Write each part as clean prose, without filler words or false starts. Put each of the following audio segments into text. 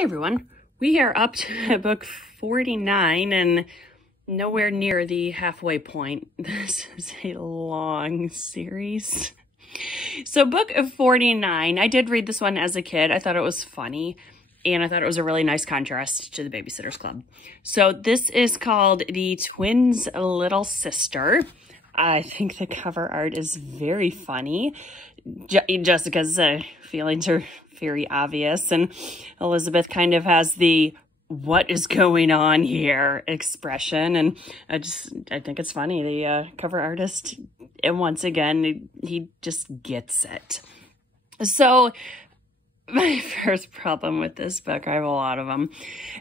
Hey everyone, we are up to book 49 and nowhere near the halfway point. This is a long series. So book 49, I did read this one as a kid. I thought it was funny and I thought it was a really nice contrast to the Babysitter's Club. So this is called The Twins' Little Sister. I think the cover art is very funny. Jessica's feelings are very obvious, and Elizabeth kind of has the "what is going on here" expression, and I think it's funny. The cover artist, and once again, he just gets it. So my first problem with this book, I have a lot of them,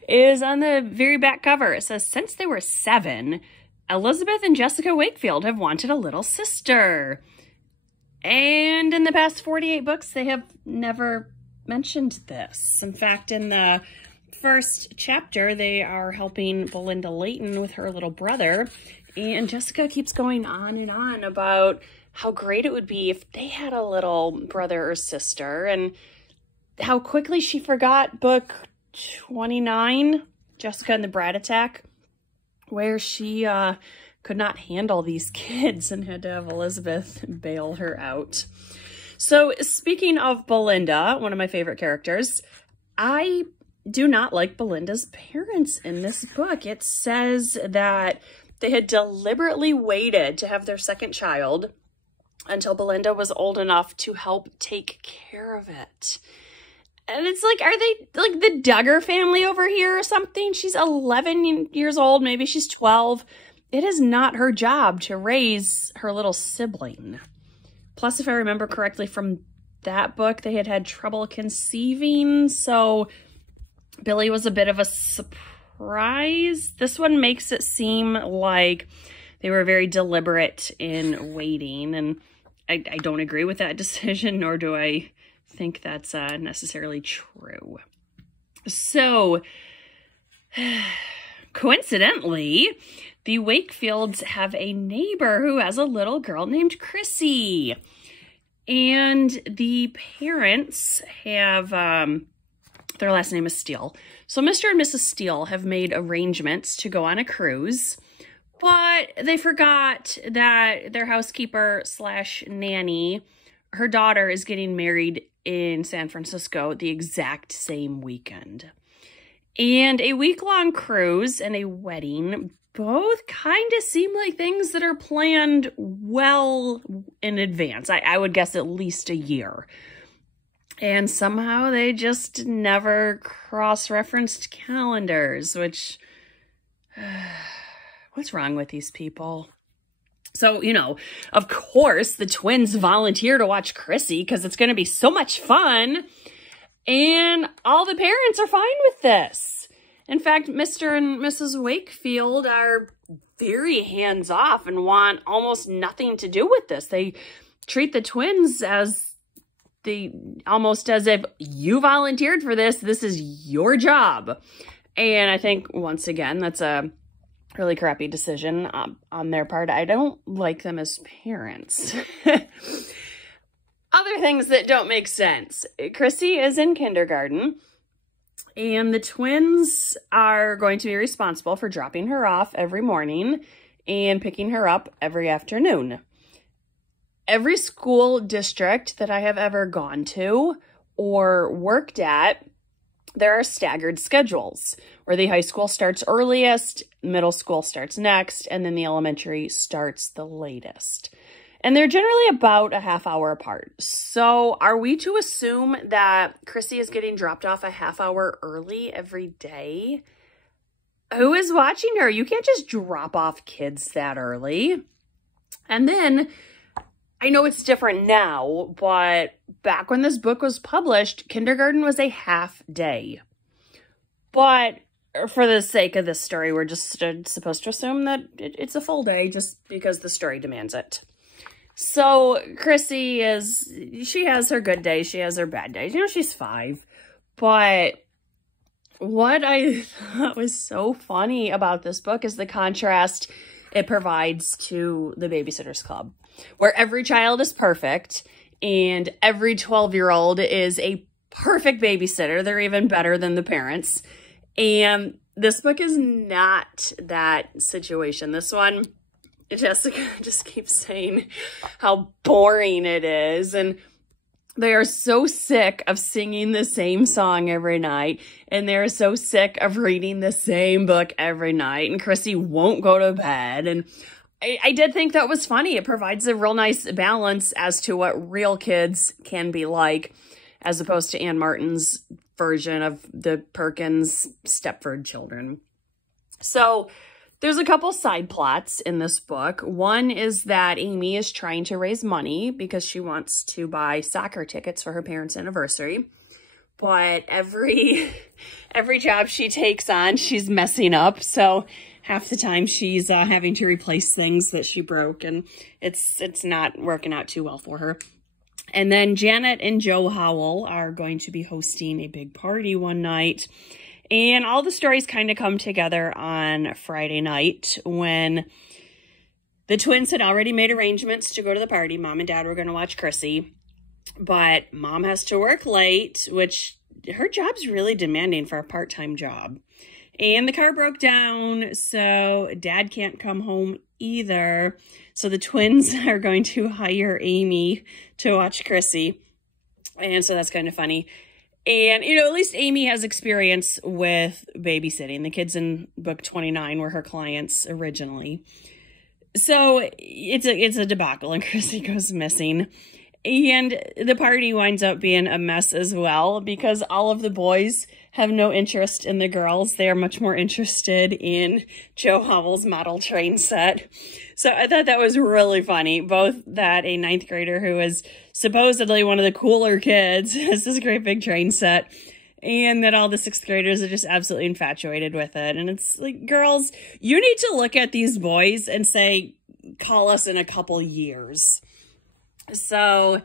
is on the very back cover. It says, since they were 7, Elizabeth and Jessica Wakefield have wanted a little sister. And in the past 48 books, they have never mentioned this. In fact, in the first chapter, they are helping Belinda Layton with her little brother. And Jessica keeps going on and on about how great it would be if they had a little brother or sister, and how quickly she forgot book 29, Jessica and the Brat Attack, where she could not handle these kids and had to have Elizabeth bail her out. So speaking of Belinda, one of my favorite characters, I do not like Belinda's parents in this book. It says that they had deliberately waited to have their second child until Belinda was old enough to help take care of it. And it's like, are they like the Duggar family over here or something? She's 11 years old. Maybe she's 12. It is not her job to raise her little sibling. Plus, if I remember correctly from that book, they had had trouble conceiving. So Billy was a bit of a surprise. This one makes it seem like they were very deliberate in waiting. And I don't agree with that decision, nor do I think that's necessarily true. So, coincidentally, the Wakefields have a neighbor who has a little girl named Chrissy. And the parents have, their last name is Steele. So Mr. and Mrs. Steele have made arrangements to go on a cruise, but they forgot that their housekeeper slash nanny, her daughter, is getting married in San Francisco the exact same weekend. And a week-long cruise and a wedding both kind of seem like things that are planned well in advance. I would guess at least a year. And somehow they just never cross-referenced calendars, which, what's wrong with these people? So, you know, of course, the twins volunteer to watch Chrissy because it's going to be so much fun. And all the parents are fine with this. In fact, Mr. and Mrs. Wakefield are very hands-off and want almost nothing to do with this. They treat the twins as almost as if you volunteered for this. This is your job. And I think, once again, that's a really crappy decision on their part. I don't like them as parents. Other things that don't make sense. Chrissy is in kindergarten, and the twins are going to be responsible for dropping her off every morning and picking her up every afternoon. Every school district that I have ever gone to or worked at, there are staggered schedules where the high school starts earliest, middle school starts next, and then the elementary starts the latest. And they're generally about a half hour apart. So are we to assume that Chrissy is getting dropped off a half hour early every day? Who is watching her? You can't just drop off kids that early. And then, I know it's different now, but back when this book was published, kindergarten was a half day. But for the sake of this story, we're just supposed to assume that it's a full day just because the story demands it. So Chrissy she has her good days, she has her bad days. You know, she's 5. But what I thought was so funny about this book is the contrast it provides to the Babysitter's Club, where every child is perfect and every 12-year-old is a perfect babysitter. They're even better than the parents. And this book is not that situation. This one, Jessica just keeps saying how boring it is. And they are so sick of singing the same song every night. And they're so sick of reading the same book every night. And Chrissy won't go to bed. And I did think that was funny. It provides a real nice balance as to what real kids can be like, as opposed to Anne Martin's version of the Perkins Stepford children. So there's a couple side plots in this book. One is that Amy is trying to raise money because she wants to buy soccer tickets for her parents' anniversary. But every job she takes on, she's messing up. So half the time she's having to replace things that she broke, and it's not working out too well for her. And then Janet and Joe Howell are going to be hosting a big party one night. And all the stories kind of come together on Friday night when the twins had already made arrangements to go to the party. Mom and Dad were going to watch Chrissy. But Mom has to work late, which her job's really demanding for a part-time job. And the car broke down, so Dad can't come home either. So the twins are going to hire Amy to watch Chrissy. And so that's kind of funny. And, you know, at least Amy has experience with babysitting. The kids in book 29 were her clients originally. So it's a debacle, and Chrissy goes missing. And the party winds up being a mess as well, because all of the boys have no interest in the girls. They are much more interested in Joe Howell's model train set. So I thought that was really funny, both that a 9th grader who is supposedly one of the cooler kids has this great big train set, and that all the 6th graders are just absolutely infatuated with it. And it's like, girls, you need to look at these boys and say, call us in a couple years. So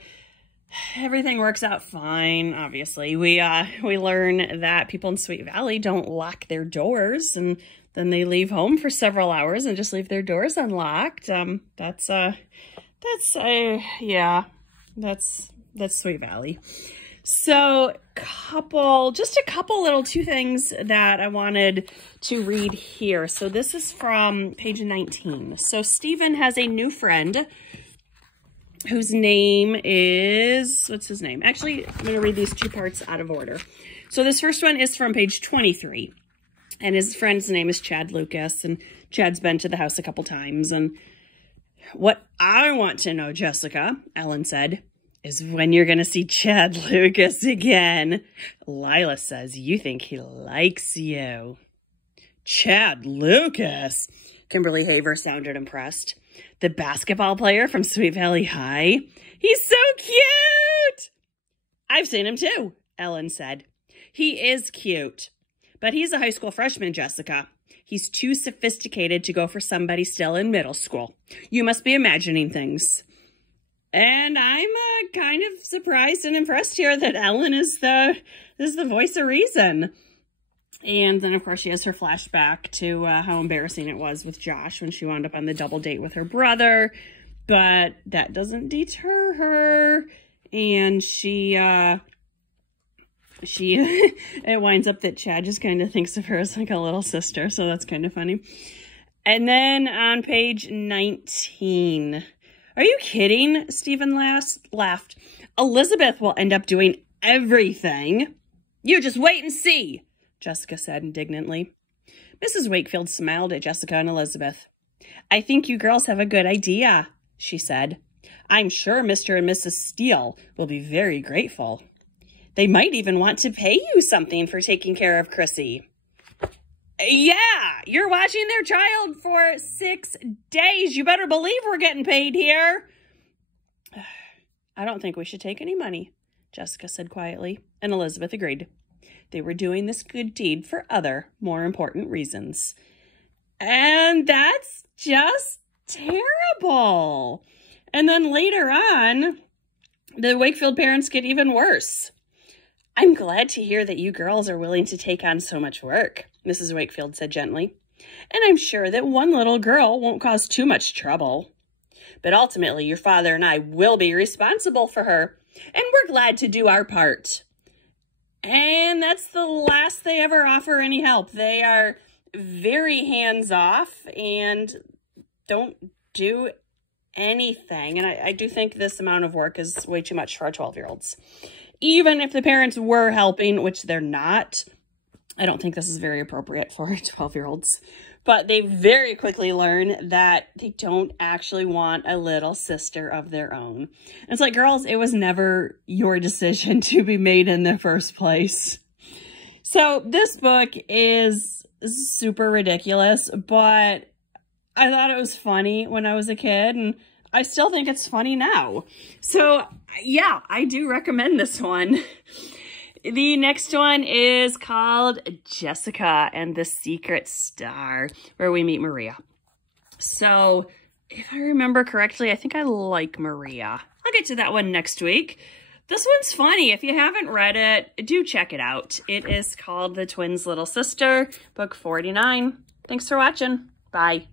everything works out fine. Obviously, we learn that people in Sweet Valley don't lock their doors, and then they leave home for several hours and just leave their doors unlocked. That's Sweet Valley. So just a couple little 2 things that I wanted to read here. So this is from page 19. So Stephen has a new friend whose name is, what's his name? Actually, I'm going to read these 2 parts out of order. So this first one is from page 23. And his friend's name is Chad Lucas. And Chad's been to the house a couple times. And what I want to know, Jessica, Ellen said, is when you're going to see Chad Lucas again. Lila says, you think he likes you. Chad Lucas. Kimberly Haver sounded impressed. The basketball player from Sweet Valley High. He's so cute. I've seen him too, Ellen said. He is cute, but he's a high school freshman, Jessica. He's too sophisticated to go for somebody still in middle school. You must be imagining things. And I'm kind of surprised and impressed here that Ellen is the voice of reason. And then, of course, she has her flashback to how embarrassing it was with Josh when she wound up on the double date with her brother. But that doesn't deter her. And it winds up that Chad just kind of thinks of her as like a little sister. So that's kind of funny. And then on page 19, are you kidding? Stephen laughed. Elizabeth will end up doing everything. You just wait and see, Jessica said indignantly. Mrs. Wakefield smiled at Jessica and Elizabeth. I think you girls have a good idea, she said. I'm sure Mr. and Mrs. Steele will be very grateful. They might even want to pay you something for taking care of Chrissy. Yeah, you're watching their child for 6 days. You better believe we're getting paid here. I don't think we should take any money, Jessica said quietly, and Elizabeth agreed. They were doing this good deed for other, more important reasons. And that's just terrible. And then later on, the Wakefield parents get even worse. I'm glad to hear that you girls are willing to take on so much work, Mrs. Wakefield said gently. And I'm sure that one little girl won't cause too much trouble. But ultimately, your father and I will be responsible for her, and we're glad to do our part. And that's the last they ever offer any help. They are very hands-off and don't do anything. And I do think this amount of work is way too much for our 12-year-olds. Even if the parents were helping, which they're not, I don't think this is very appropriate for 12-year-olds. But they very quickly learn that they don't actually want a little sister of their own. And it's like, girls, it was never your decision to be made in the first place. So this book is super ridiculous, but I thought it was funny when I was a kid, and I still think it's funny now. So yeah, I do recommend this one. The next one is called Jessica and the Secret Star, where we meet Maria. So if I remember correctly, I think I like Maria. I'll get to that one next week. This one's funny. If you haven't read it, do check it out. It is called The Twins' Little Sister, book 49. Thanks for watching. Bye.